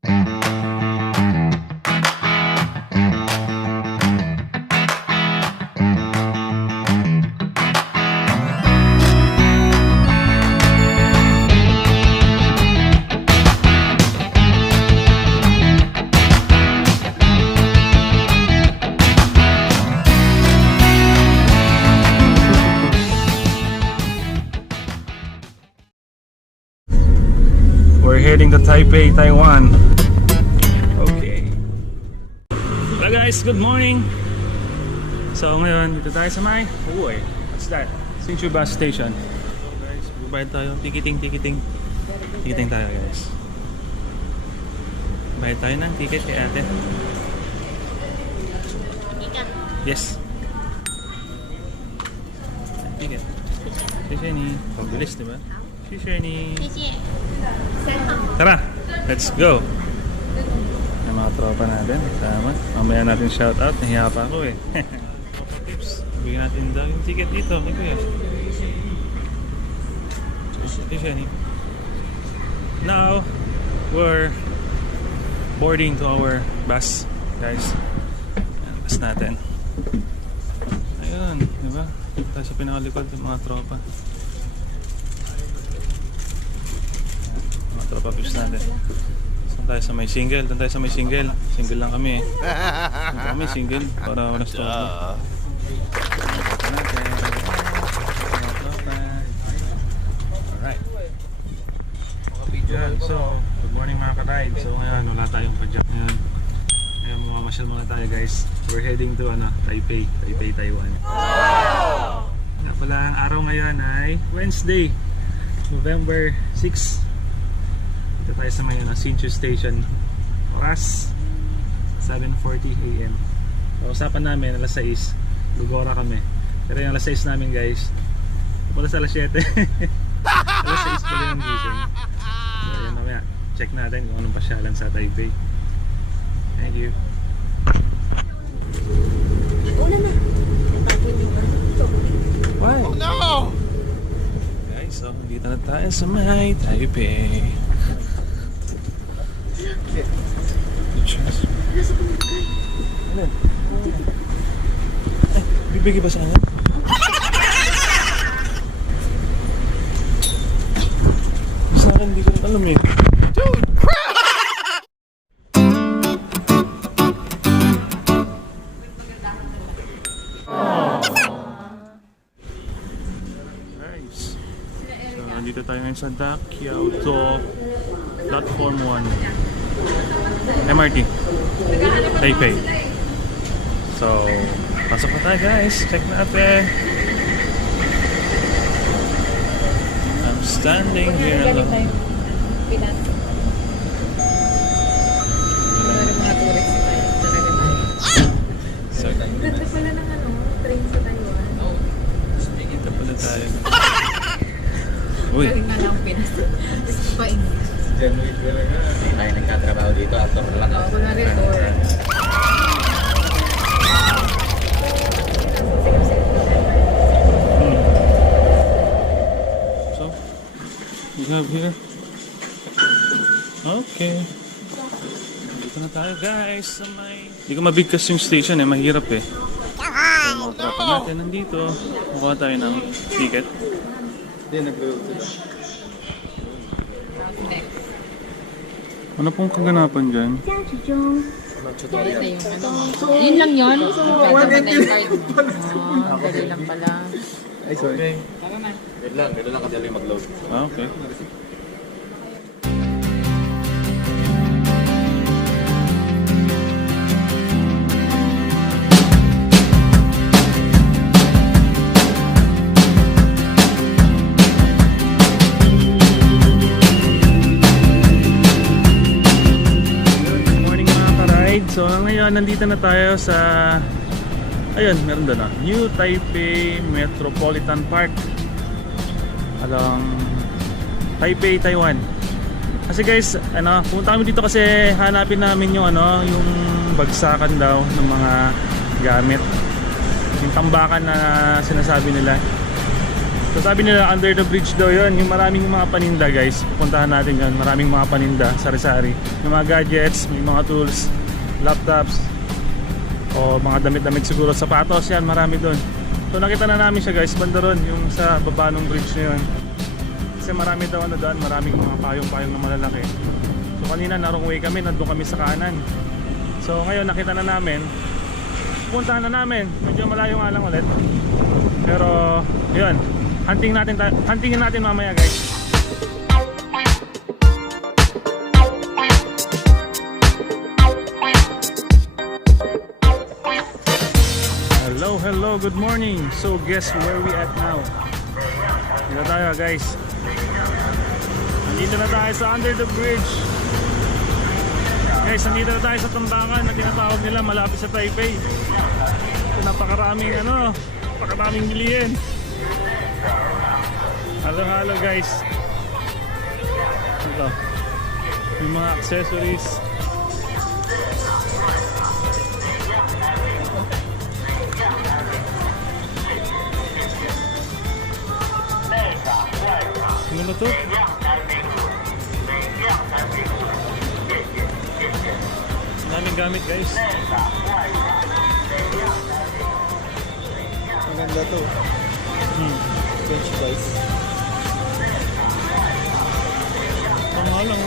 We're heading to Taipei, Taiwan. Okay. Hello guys, good morning. So ngayon, dito tayo sa may what's that? Hsinchu bus station. So guys, bubayad tayo. Ticketing tayo guys. Bayad tayo ng ticket kay ate. Yes. Ticket. Shisheni. Pabilis, diba? Shisheni. Tara, let's go. Yung mga tropa natin, sama. Mamaya natin shout out, nahiya pa ako eh. Tips, bigyan natin daw yung ticket dito. May kuya. Now, we're boarding to our bus, guys. Ayan, bus natin. Ayun, diba? Tayo sa pinakalikod yung mga tropa. Tropa pips natin. Doon tayo sa may single. Single lang kami eh. Doon kami single para walang tropa. Alright. Yeah, so good morning mga ka-ride. So ngayon wala tayong padyak ngayon. Ngayon mamamasyal muna tayo guys. We're heading to Taipei, Taiwan. Kaya pala ang araw ngayon ay Wednesday, November 6. Dito tayo sa may Hsinchu Station. Oras 7:40 AM. So, usapan namin alas 6. Gugora kami. Pero yung alas 6 namin guys, pupunta sa alas 7. Alas 6 pala yung gising. So ayun, mamaya check natin kung anong pasyalan sa Taipei. Thank you. Why? Oh no! Guys, so dito na tayo sa may Taipei. Ano? Ay, bibigay ba sa kanya? Sa akin, hindi ko rin alam eh. Dude, crap! Nice. So, nandito tayo ngayon sa Kyoto Platform 1 MRT Taipei. So, pasok na tayo guys. Check natin. I'm standing here alone. So, ganda pala ng train sa Taiwan. Ganda pala tayo. Uy. Galing nga lang Pinas. Genuine talaga. Hindi tayo nagkatrabaho dito. Actor lang. Oo, kunwari tour. So, we have here. Okay. Dito na tayo guys sa may... Hindi ko mabigkas yung station eh. Mahirap eh. So, mga tropa natin nandito. Makuha tayo ng ticket. Hindi, nag-road sila. Ano pong kaganapan dyan? Yun lang yun? Gagawin na yung card mo. Dali lang pala. Ay, sorry. Ganun lang kadali mag-load. Ah, okay. So ngayon nandito na tayo sa ayun, meron doon New Taipei Metropolitan Park along Taipei, Taiwan. Kasi guys, pumunta kami dito kasi hanapin namin yung yung bagsakan daw ng mga gamit. Yung tambakan na sinasabi nila. So sabi nila under the bridge daw yun, yung maraming mga paninda guys. Pupuntahan natin yun, maraming mga paninda, sari-sari. Yung mga gadgets, may mga tools, laptops, o mga damit-damit siguro, sapatos, yan, marami doon. So nakita na namin siya guys, banda ron, yung sa baba ng bridge na yun. Kasi marami daw ano doon, maraming mga payong-payong na malalaki. So kanina narong way kami, nandun kami sa kanan. So ngayon nakita na namin, pupuntahan na namin, medyo malayo nga lang ulit. Pero yun, huntingin natin mamaya guys. Hello, good morning. So guess where we at now? Dito tayo guys. Nandito na tayo sa under the bridge. Guys, nandito na tayo sa tambangan na tinatawag nila malapit sa Taipei. So, napakaraming napakaraming bilihin. Halo guys. Ito. Yung mga accessories. Ano to? Daming gamit guys. Maganda to. Bench guys. Ang halang.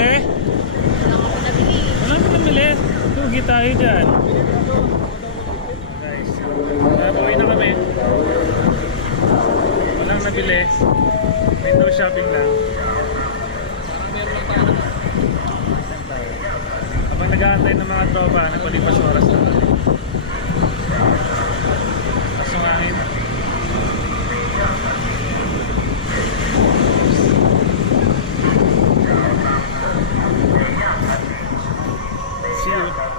nabili? Wala pa nabili. Lugi tayo dyan. Guys, pauwi na kami. Walang nabili. Window shopping lang. Habang nag-aantay ng mga tropa, nagpalipas oras na kami. Pasong hangin. See you.